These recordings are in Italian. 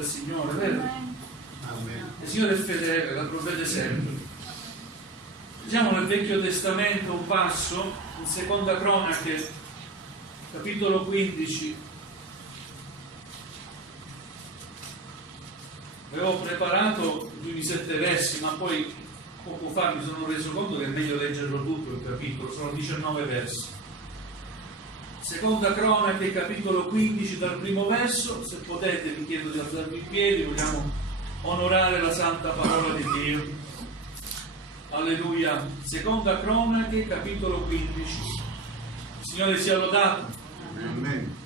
del Signore, vero? Amen. Il Signore è fedele, la provvede sempre. Leggiamo nel Vecchio Testamento un passo, in Seconda Cronache, capitolo 15. Avevo preparato gli primi 7 versi, ma poi poco fa mi sono reso conto che è meglio leggerlo tutto il capitolo, sono 19 versi. Seconda Cronache, capitolo 15, dal primo verso. Se potete vi chiedo di alzarvi in piedi, vogliamo onorare la santa parola di Dio. Alleluia. Seconda Cronache, capitolo 15. Il Signore sia lodato. Amen.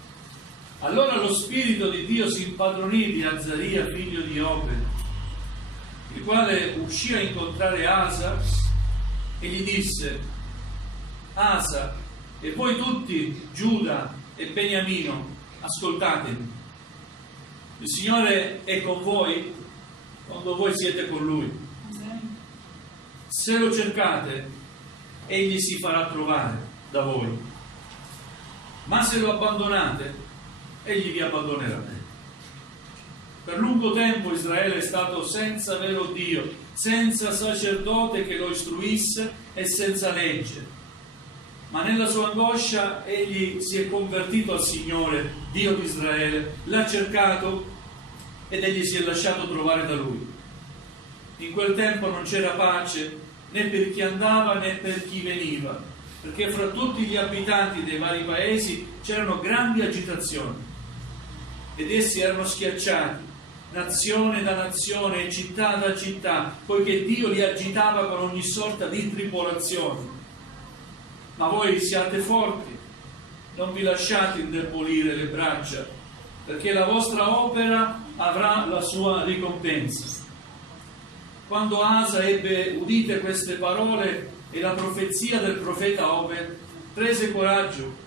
Allora lo Spirito di Dio si impadronì di Azaria, figlio di Obed, il quale uscì a incontrare Asa e gli disse: Asa, e voi tutti, Giuda e Beniamino, ascoltatemi. Il Signore è con voi quando voi siete con Lui. Se lo cercate, Egli si farà trovare da voi. Ma se lo abbandonate, Egli vi abbandonerà. Per lungo tempo Israele è stato senza vero Dio, senza sacerdote che lo istruisse e senza legge. Ma nella sua angoscia egli si è convertito al Signore, Dio di Israele, l'ha cercato ed egli si è lasciato trovare da Lui. In quel tempo non c'era pace né per chi andava né per chi veniva, perché fra tutti gli abitanti dei vari paesi c'erano grandi agitazioni ed essi erano schiacciati, nazione da nazione e città da città, poiché Dio li agitava con ogni sorta di tribolazione. Ma voi siate forti, non vi lasciate indebolire le braccia, perché la vostra opera avrà la sua ricompensa. Quando Asa ebbe udite queste parole e la profezia del profeta Obed, prese coraggio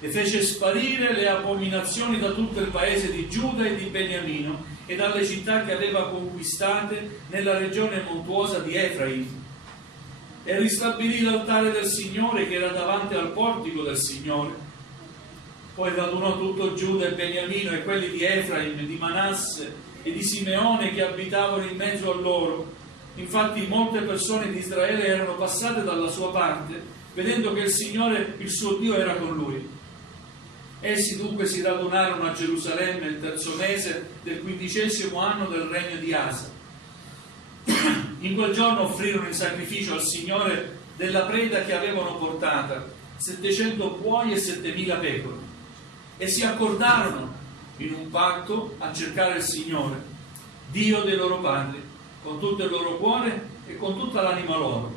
e fece sparire le abominazioni da tutto il paese di Giuda e di Beniamino e dalle città che aveva conquistate nella regione montuosa di Efraim. E ristabilì l'altare del Signore che era davanti al portico del Signore. Poi radunò tutto Giuda e Beniamino e quelli di Efraim, di Manasse e di Simeone che abitavano in mezzo a loro. Infatti molte persone di Israele erano passate dalla sua parte, vedendo che il Signore, il suo Dio, era con lui. Essi dunque si radunarono a Gerusalemme il 3° mese del 15° anno del regno di Asa. In quel giorno offrirono in sacrificio al Signore della preda che avevano portata, 700 buoi e 7000 pecore, e si accordarono in un patto a cercare il Signore, Dio dei loro padri, con tutto il loro cuore e con tutta l'anima loro.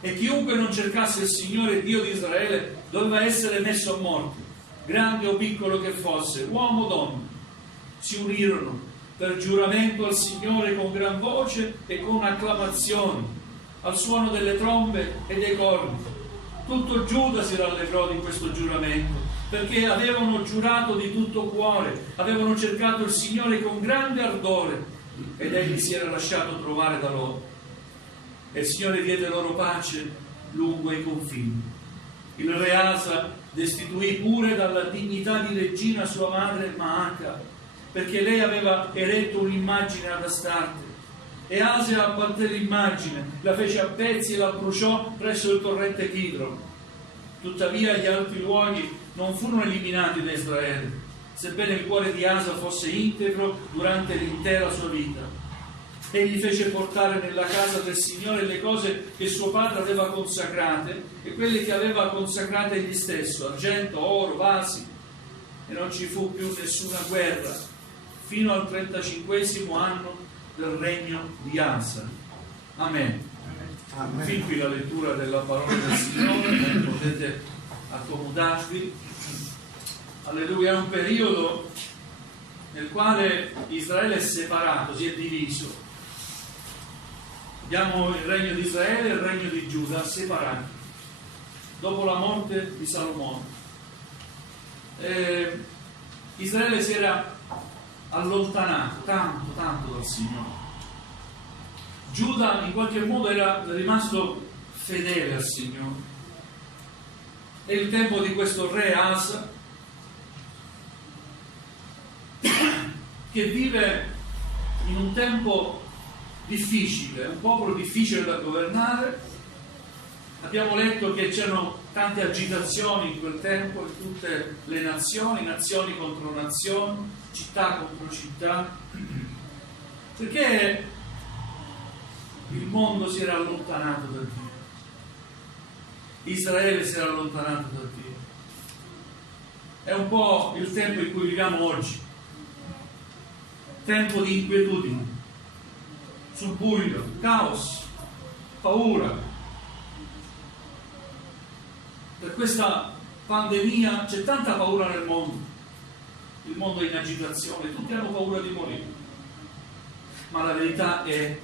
E chiunque non cercasse il Signore Dio di Israele doveva essere messo a morte, grande o piccolo che fosse, uomo o donna. Si unirono per giuramento al Signore con gran voce e con acclamazioni, al suono delle trombe e dei corni. Tutto Giuda si rallegrò di questo giuramento, perché avevano giurato di tutto cuore, avevano cercato il Signore con grande ardore, ed egli si era lasciato trovare da loro. E il Signore diede loro pace lungo i confini. Il re Asa destituì pure dalla dignità di regina sua madre Maaca, perché lei aveva eretto un'immagine ad Astarte. E Asa abbatté l'immagine, la fece a pezzi e la bruciò presso il torrente Kidron. Tuttavia gli altri luoghi non furono eliminati da Israele, sebbene il cuore di Asa fosse integro durante l'intera sua vita. Egli fece portare nella casa del Signore le cose che suo padre aveva consacrate e quelle che aveva consacrate egli stesso, argento, oro, vasi, e non ci fu più nessuna guerra fino al 35° anno del regno di Asa. Amen. Amen. Fin qui la lettura della parola del Signore, potete accomodarvi. Alleluia. È un periodo nel quale Israele è separato, si è diviso. Abbiamo il regno di Israele e il regno di Giuda separati dopo la morte di Salomone. Israele si era allontanato tanto dal Signore. Giuda in qualche modo era rimasto fedele al Signore. È il tempo di questo re Asa che vive in un tempo difficile, un popolo difficile da governare. Abbiamo letto che c'erano tante agitazioni in quel tempo in tutte le nazioni, nazioni contro nazioni, città contro città, perché il mondo si era allontanato da Dio. Israele si era allontanato da Dio. È un po' il tempo in cui viviamo oggi, tempo di inquietudine, subbuglio, caos, paura. Per questa pandemia c'è tanta paura nel mondo, il mondo è in agitazione, tutti hanno paura di morire, ma la verità è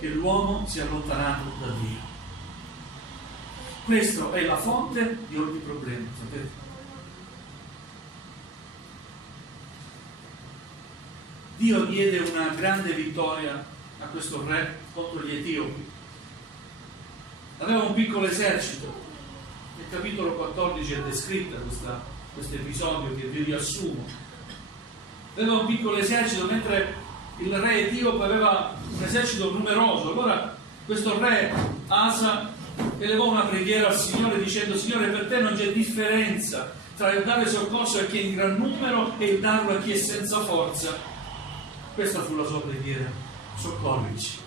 che l'uomo si è allontanato da Dio. Questa è la fonte di ogni problema, sapete? Dio diede una grande vittoria a questo re contro gli Etiopi. Aveva un piccolo esercito. Nel capitolo 14 è descritta questo episodio che vi riassumo. Aveva un piccolo esercito, mentre il re etiope aveva un esercito numeroso. Allora questo re Asa elevò una preghiera al Signore dicendo: Signore, per te non c'è differenza tra il dare soccorso a chi è in gran numero e il darlo a chi è senza forza. Questa fu la sua preghiera: soccorrici.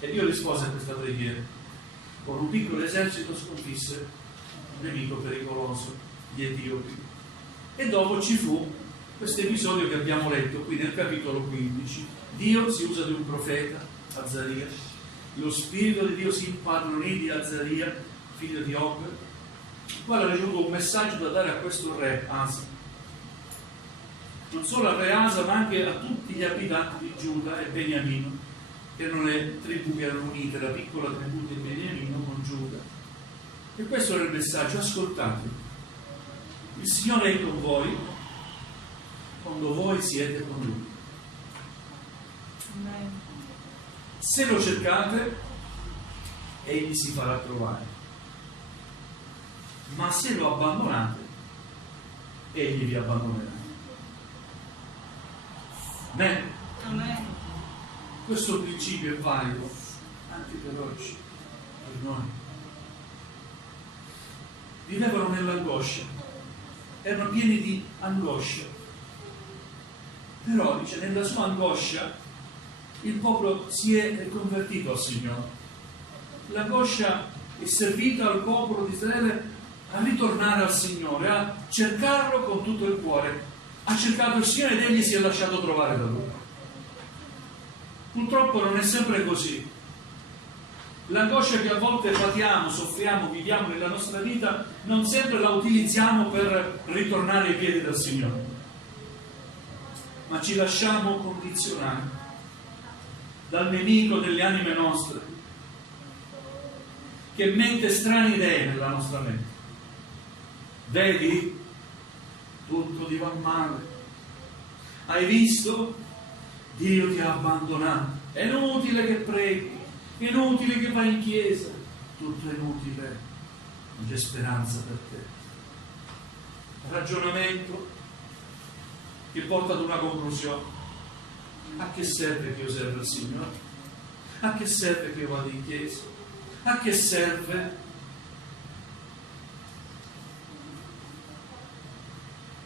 E Dio rispose a questa preghiera. Con un piccolo esercito sconfisse un nemico pericoloso, gli Etiopi. E dopo ci fu questo episodio che abbiamo letto qui nel capitolo 15. Dio si usa di un profeta, Azaria. Lo spirito di Dio si impadronì di Azaria, figlio di Og, il quale ha ricevuto un messaggio da dare a questo re Asa. Non solo al re Asa, ma anche a tutti gli abitanti di Giuda e Beniamino, che erano le tribù che erano unite, la piccola tribù di Beniamino con Giuda. E questo era il messaggio: ascoltate, il Signore è con voi quando voi siete con Lui. Amen. Se lo cercate, Egli si farà trovare. Ma se lo abbandonate, Egli vi abbandonerà. Amen. Amen. Questo principio è valido anche per oggi, per noi. Vivevano nell'angoscia, erano pieni di angoscia. Però, dice, nella sua angoscia il popolo si è convertito al Signore. L'angoscia è servita al popolo di Israele a ritornare al Signore, a cercarlo con tutto il cuore. Ha cercato il Signore ed Egli si è lasciato trovare da Lui. Purtroppo non è sempre così. L'angoscia che a volte patiamo, soffriamo, viviamo nella nostra vita, non sempre la utilizziamo per ritornare ai piedi del Signore, ma ci lasciamo condizionare dal nemico delle anime nostre, che mette strane idee nella nostra mente. Vedi? Tutto ti va male. Hai visto? Dio ti ha abbandonato. È inutile che preghi, è inutile che vai in chiesa, tutto è inutile, non c'è speranza per te. Ragionamento che porta ad una conclusione: a che serve che io serva il Signore? A che serve che io vada in chiesa? A che serve?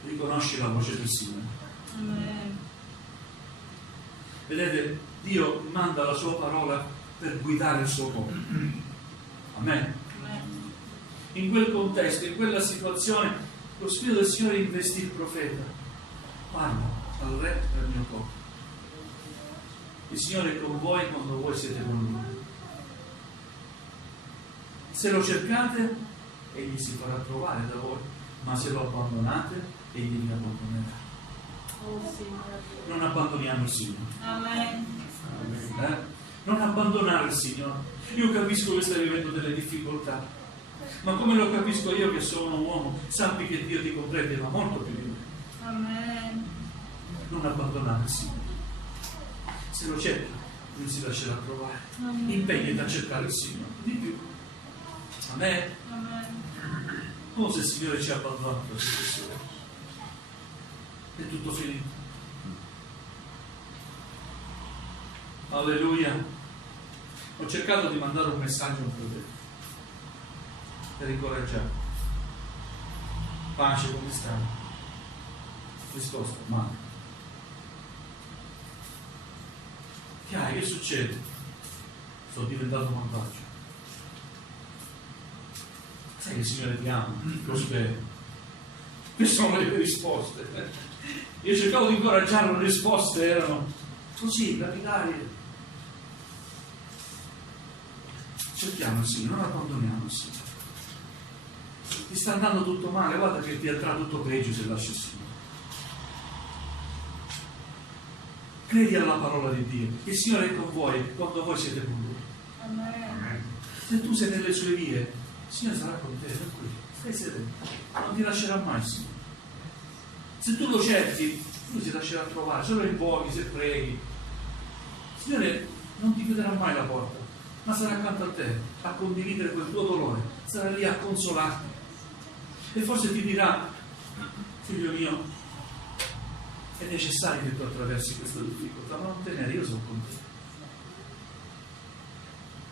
Riconosci la voce del Signore. Amen. Vedete, Dio manda la sua parola per guidare il suo popolo. Amen. Amen. In quel contesto, in quella situazione, lo Spirito del Signore investì il profeta. Parla al re e al mio popolo. Il Signore è con voi quando voi siete con Lui. Se lo cercate, Egli si farà trovare da voi, ma se lo abbandonate, Egli vi abbandonerà. Oh Signore. Non abbandoniamo il Signore. Amen. Non abbandonare il Signore. Io capisco che stai vivendo delle difficoltà, ma come lo capisco io che sono un uomo, sappi che Dio ti comprende, ma molto più di me. Amen. Non abbandonare il Signore. Se lo cerchi, Lui si lascerà trovare. Amen. Impegnati a cercare il Signore di più. Amen. Amen. Come se il Signore ci ha abbandonato per questo. è tutto finito. Alleluia. Ho cercato di mandare un messaggio a un fratello per incoraggiare. Pace, come stai? Risposta, male. Che succede? Sto diventato malvagio. Sai che il Signore ti ama, lo spero. Queste sono le risposte. Io cercavo di incoraggiarlo, le risposte erano così, lapidarie. Cerchiamo il Signore, non abbandoniamo il Signore. Ti sta andando tutto male, guarda che ti andrà tutto peggio se lasci il Signore. Credi alla parola di Dio, il Signore è con voi quando voi siete con Lui. Amen. Se tu sei nelle sue vie, il Signore sarà con te, tranquillo, stai sereno, non ti lascerà mai il Signore. Se tu lo cerchi, Lui si lascerà trovare, se lo invochi, se preghi. Il Signore non ti chiuderà mai la porta, ma sarà accanto a te, a condividere quel tuo dolore, sarà lì a consolarti. E forse ti dirà, figlio mio, è necessario che tu attraversi questa difficoltà, ma non tenere, io sono con te.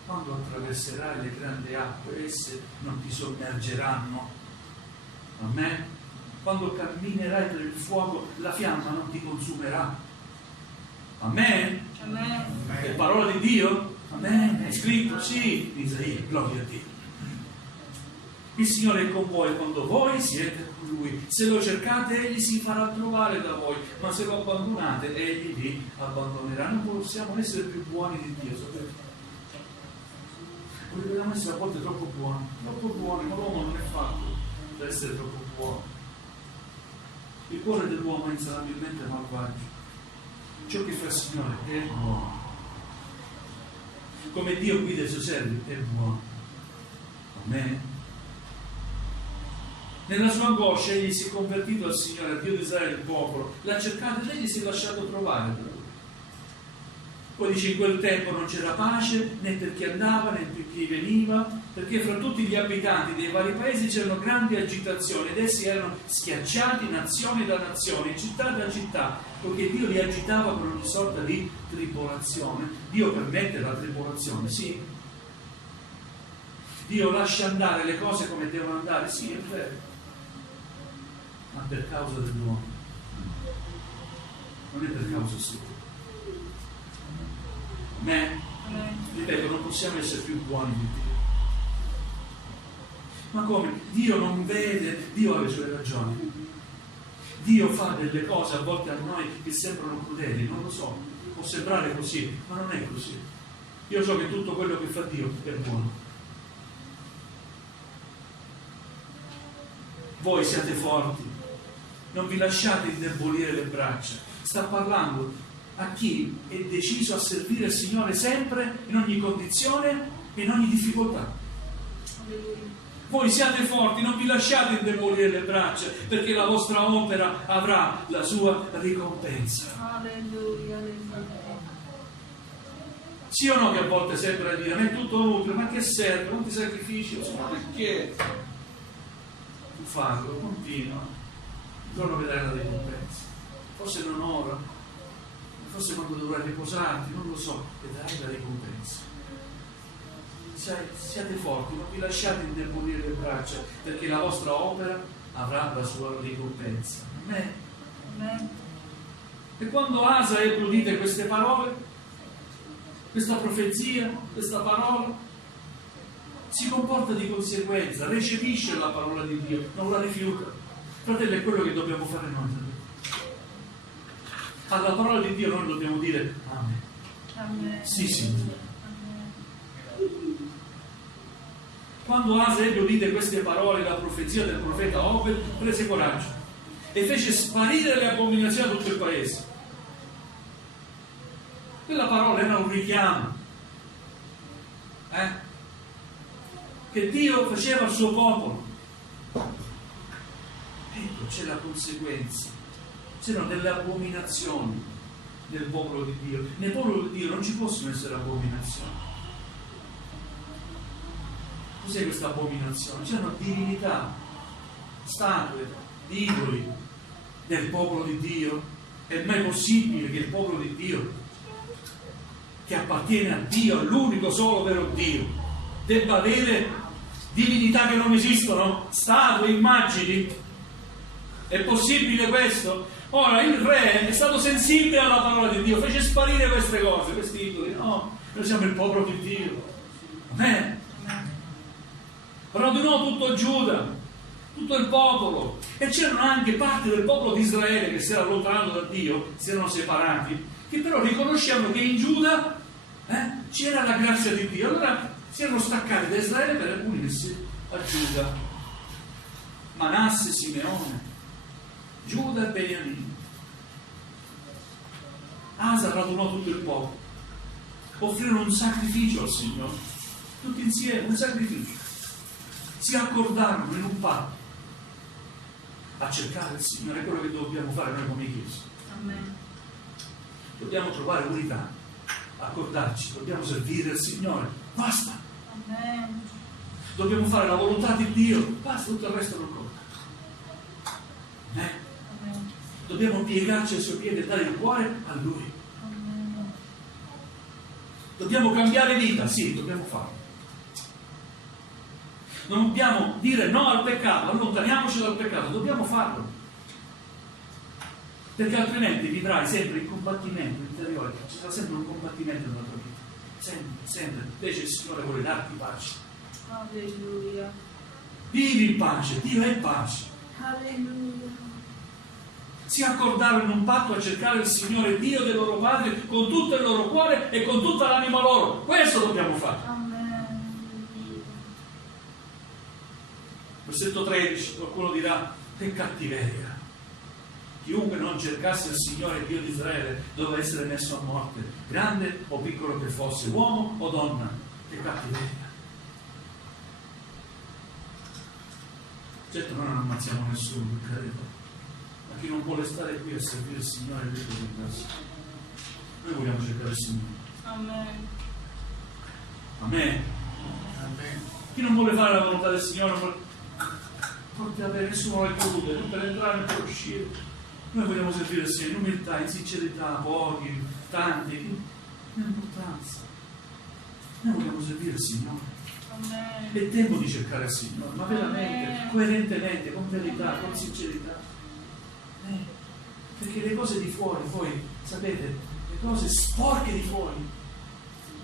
Quando attraverserai le grandi acque, esse non ti sommergeranno. Amen. Quando camminerai per il fuoco, la fiamma non ti consumerà. Amen. Amen. È parola di Dio? Amen. È scritto, sì, in Isaia, gloria a Dio. Il Signore è con voi quando voi siete con Lui. Se lo cercate, Egli si farà trovare da voi, ma se lo abbandonate, Egli vi abbandonerà. Non possiamo essere più buoni di Dio, sapete? Vogliamo essere a volte troppo buoni, ma l'uomo non è fatto per essere troppo buono. Il cuore dell'uomo è insanabilmente malvagio. Ciò che fa il Signore è buono. Come Dio guida i suoi servi è buono. Amen. Nella sua angoscia egli si è convertito al Signore, al Dio di Israele, il popolo, l'ha cercato e egli si è lasciato trovare da lui. Poi dice: in quel tempo non c'era pace né per chi andava né per chi veniva, perché fra tutti gli abitanti dei vari paesi c'erano grandi agitazioni ed essi erano schiacciati nazione da nazione, città da città, poiché Dio li agitava con ogni sorta di tribolazione. Dio permette la tribolazione, sì. Dio lascia andare le cose come devono andare, sì, è vero, ma per causa dell'uomo, non è per causa sua. Amen. Ripeto, non possiamo essere più buoni di Dio. Ma come? Dio non vede, Dio ha le sue ragioni. Dio fa delle cose a volte a noi che sembrano crudeli, non lo so, può sembrare così, ma non è così. Io so che tutto quello che fa Dio è buono. Voi siate forti, non vi lasciate indebolire le braccia. Sta parlando a chi è deciso a servire il Signore sempre, in ogni condizione e in ogni difficoltà. Voi siate forti, non vi lasciate indebolire le braccia, perché la vostra opera avrà la sua ricompensa. Alleluia, alleluia. Sì o no che a volte sembra dire: ma è tutto utile, ma che serve? Quanti sacrifici? Ma perché? Tu fallo, continua, il giorno vedrai la ricompensa. Forse non ora, forse quando dovrai riposarti, non lo so, vedrai la ricompensa. Siate forti, non vi lasciate indebolire le braccia, perché la vostra opera avrà la sua ricompensa. Amen. Amen. E quando Asa ebbe udite queste parole, questa profezia, questa parola, si comporta di conseguenza, recepisce la parola di Dio, non la rifiuta. Fratello, è quello che dobbiamo fare noi. Alla parola di Dio noi dobbiamo dire Amen. Amen. Sì, Signore. Amen. Quando Asa ebbe udite queste parole, la profezia del profeta Obed, prese coraggio e fece sparire le abominazioni da tutto il paese. Quella parola era un richiamo che Dio faceva al suo popolo. Ecco, c'è la conseguenza. C'erano delle abominazioni nel popolo di Dio. Nel popolo di Dio non ci possono essere abominazioni. Cos'è questa abominazione? C'erano divinità, statue, idoli, del popolo di Dio? È mai possibile che il popolo di Dio, che appartiene a Dio, all'unico solo vero Dio, debba avere divinità che non esistono, statue, immagini? È possibile questo? Ora il re è stato sensibile alla parola di Dio, fece sparire queste cose, questi idoli. No, noi siamo il popolo di Dio. Amen. Radunò tutto Giuda, tutto il popolo, e c'erano anche parti del popolo di Israele che si era allontanato da Dio, si erano separati, che però riconoscevano che in Giuda c'era la grazia di Dio. Allora si erano staccati da Israele per unirsi a Giuda. Manasse, Simeone, Giuda e Beniamino. Asa radunò tutto il popolo, offrirono un sacrificio al Signore, tutti insieme, un sacrificio. Si accordarono in un patto a cercare il Signore. È quello che dobbiamo fare noi come Chiesa. Amen. Dobbiamo trovare unità, accordarci, dobbiamo servire il Signore, basta. Amen. Dobbiamo fare la volontà di Dio, basta, tutto il resto non conta. Amen. Dobbiamo piegarci ai suoi piedi e dare il cuore a Lui. Amen. Dobbiamo cambiare vita, sì, dobbiamo farlo. Non dobbiamo dire no al peccato, allontaniamoci dal peccato, dobbiamo farlo. Perché altrimenti vivrai sempre in combattimento interiore, ci sarà sempre un combattimento nella tua vita. Sempre, sempre. Invece il Signore vuole darti pace. Alleluia. Vivi in pace, Dio è pace. Alleluia. Si accordarono in un patto a cercare il Signore Dio dei loro padri con tutto il loro cuore e con tutta l'anima loro. Questo dobbiamo fare. Amen. Versetto 13, qualcuno dirà: che cattiveria! Chiunque non cercasse il Signore Dio di Israele doveva essere messo a morte, grande o piccolo che fosse, uomo o donna. Che cattiveria! Certo, noi non ammazziamo nessuno, credo, ma chi non vuole stare qui a servire il Signore deve cercarsi. Noi vogliamo cercare il Signore. Amen. Amen. Amen. Chi non vuole fare la volontà del Signore non vuole... non ti avere nessuno le chiude, non per entrare e per uscire. Noi vogliamo servire il Signore in umiltà, in sincerità, pochi, tanti, in importanza. Noi vogliamo servire il Signore. Amen. È tempo di cercare il Signore, ma veramente, coerentemente, con verità, con sincerità. Perché le cose di fuori, voi sapete, le cose sporche di fuori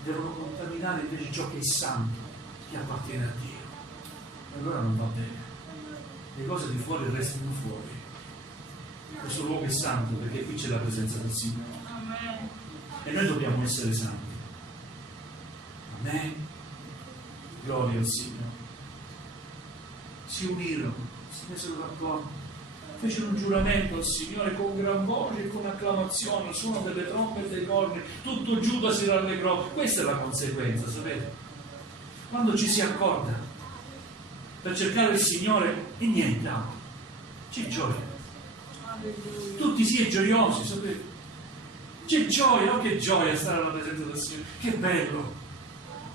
devono contaminare invece ciò che è santo, che appartiene a Dio. E allora non va bene. Le cose di fuori restano fuori. Questo luogo è santo perché qui c'è la presenza del Signore. Amen. E noi dobbiamo essere santi. Amen. Gloria al Signore. Si unirono, si misero d'accordo, fecero un giuramento al Signore con gran voce e con acclamazione, al suono delle trombe e dei corni. Tutto Giuda si rallegrò. Questa è la conseguenza, sapete? Quando ci si accorda per cercare il Signore e niente altro, c'è gioia. Alleluia. Tutti si è gioiosi, sapete? C'è gioia, oh che gioia stare alla presenza del Signore, che bello!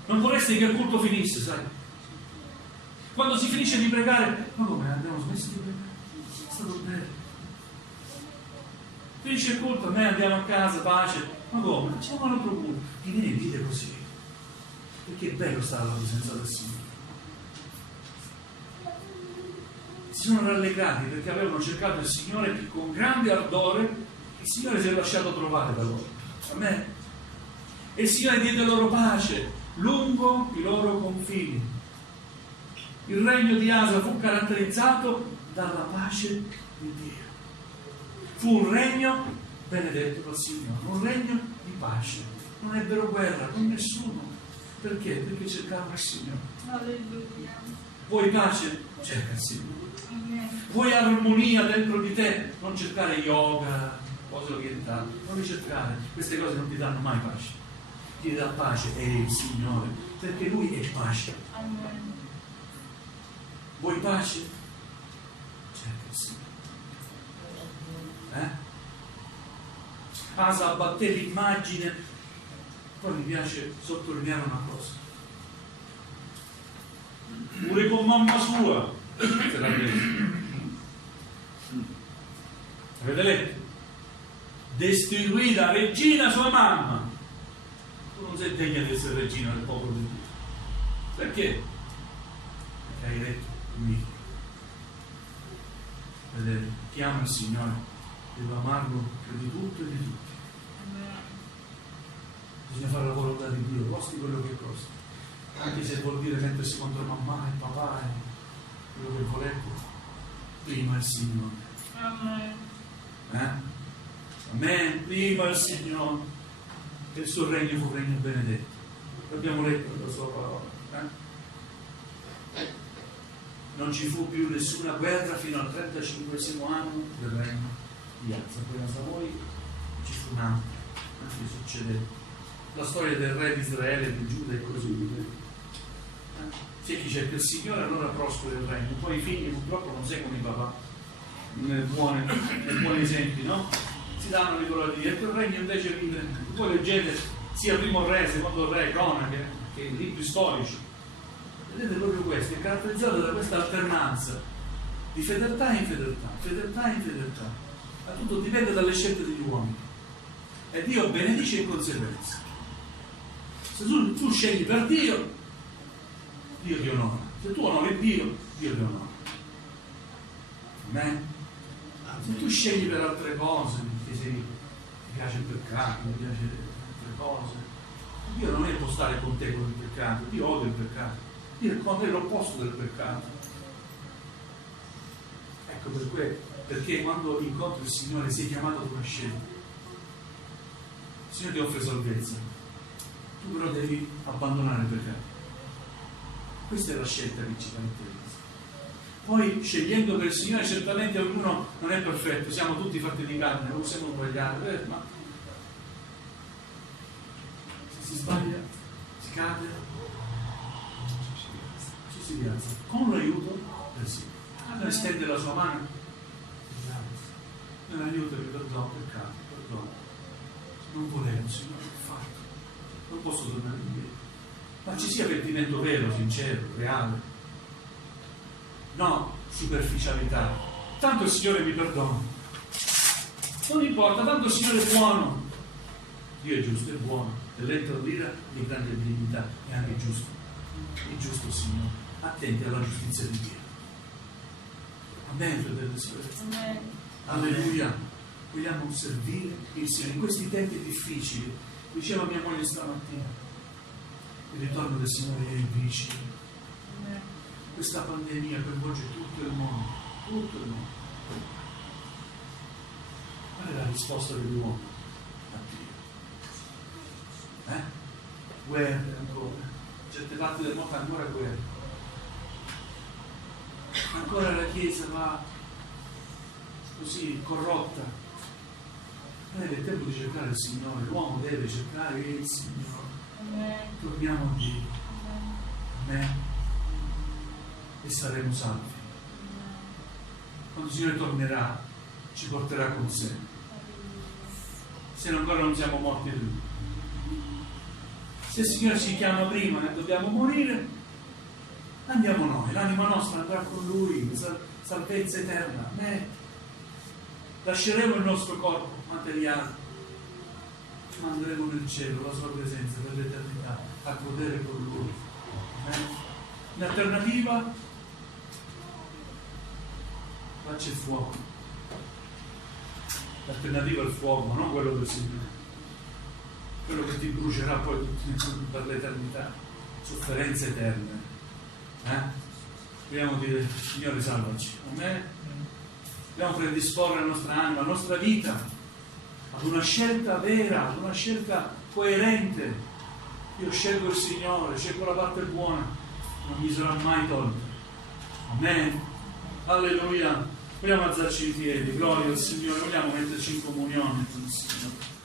Non vorresti che il culto finisse, sai? Quando si finisce di pregare, ma come abbiamo smesso di pregare? È stato bello. Finisce il culto, noi andiamo a casa, pace, ma come? Facciamo un altro culto. Ti viene vite così, perché è bello stare alla presenza del Signore. Si sono rallegrati perché avevano cercato il Signore con grande ardore. Il Signore si è lasciato trovare da loro. Amen. E il Signore diede loro pace lungo i loro confini. Il regno di Asa fu caratterizzato dalla pace di Dio. Fu un regno benedetto dal Signore, un regno di pace. Non ebbero guerra con nessuno. Perché? Perché cercavano il Signore. Alleluia. Vuoi pace? Cerca il Signore. Amen. Vuoi armonia dentro di te? Non cercare yoga, cose orientali, non li cercare, queste cose non ti danno mai pace. Chi ti dà pace è il Signore, perché Lui è pace. Amen. Vuoi pace? Cerca il Signore. Asa abbatté l'immagine. Poi mi piace sottolineare una cosa. Pure con mamma sua se l'ha detto. Avete letto? Destituita regina sua mamma. Tu non sei degna di essere regina del popolo di Dio. Perché? Perché hai detto qui. Vedete, chi ama il Signore deve amarlo più di tutto e di tutti. Bisogna fare la volontà di Dio, costi quello che costa. Anche se vuol dire mettersi contro mamma e papà e quello che volete. Prima il Signore. Amen. Amen. Prima il Signore. E il suo regno fu regno benedetto. Abbiamo letto la sua parola. Non ci fu più nessuna guerra fino al 35esimo anno del regno di Asa. Poi a Savoia ci fu un'altra. Che succede? La storia del re di Israele, di Giuda e così via. C'è chi cerca il Signore, allora prospera il regno. Poi i figli purtroppo non seguono i papà nei buoni esempi, no? Si danno le glorie di Dio. E quel regno invece vive. Voi leggete sia primo re, secondo re, cronache, che i libri storici. Vedete proprio questo, è caratterizzato da questa alternanza di fedeltà e infedeltà, fedeltà e infedeltà. Ma tutto dipende dalle scelte degli uomini. E Dio benedice in conseguenza. Se tu scegli per Dio, Dio ti onora. Se tu onori Dio, Dio ti onora. Amen? Se tu scegli per altre cose, ti piace il peccato, ti piace altre cose, Dio non può stare con te con il peccato, Dio odia il peccato. Dio è l'opposto del peccato. Ecco perché quando incontri il Signore sei chiamato ad una scelta. Il Signore ti offre salvezza, tu però devi abbandonare il peccato. Questa è la scelta che ci caratterizza. Poi scegliendo per il Signore, certamente ognuno non è perfetto, siamo tutti fatti di carne, non possiamo sbagliare, ma se si sbaglia, si cade, ci si rialza con l'aiuto del Signore. Quando estende la sua mano, nell'aiuto che perdono peccato, perdono. Non volevo, Signore, l'ho fatto, non posso tornare indietro. Ma ci sia pentimento vero, sincero, reale. No, superficialità. Tanto il Signore mi perdona. Non importa, tanto il Signore è buono. Dio è giusto, è buono, è lento all'ira, di grande dignità, è anche giusto. È giusto, Signore. Attenti alla giustizia di Dio. Amen, fratello e sorelle. Amen. Alleluia. Vogliamo servire il Signore in questi tempi difficili. Diceva mia moglie stamattina, il ritorno del Signore è vicino. Amen. Questa pandemia coinvolge tutto il mondo, tutto il mondo. Qual è la risposta dell'uomo a Dio? Guerre ancora, in certe parti del mondo ancora guerre. Ancora la Chiesa va così corrotta. È il tempo di cercare il Signore, l'uomo deve cercare il Signore. Amen. Torniamo a Dio. Amen. Amen. E saremo salvi. Quando il Signore tornerà, ci porterà con sé. Se ancora non siamo morti Lui. Se il Signore ci chiama prima e dobbiamo morire, andiamo noi, l'anima nostra andrà con Lui, salvezza eterna. Amen. Lasceremo il nostro corpo materiale, ma andremo nel cielo, la sua presenza per l'eternità, a godere con Lui. Amen. In alternativa, là c'è il fuoco. L'alternativa è il fuoco, non quello del Signore. Quello che ti brucerà poi per l'eternità. Sofferenze eterne. Dobbiamo dire, Signore salvaci. Amen. Dobbiamo predisporre la nostra anima, la nostra vita ad una scelta vera, ad una scelta coerente. Io scelgo il Signore, scelgo la parte buona, non mi sarà mai tolta. Amen. Alleluia. Vogliamo alzarci in piedi, gloria al Signore, vogliamo metterci in comunione con il Signore.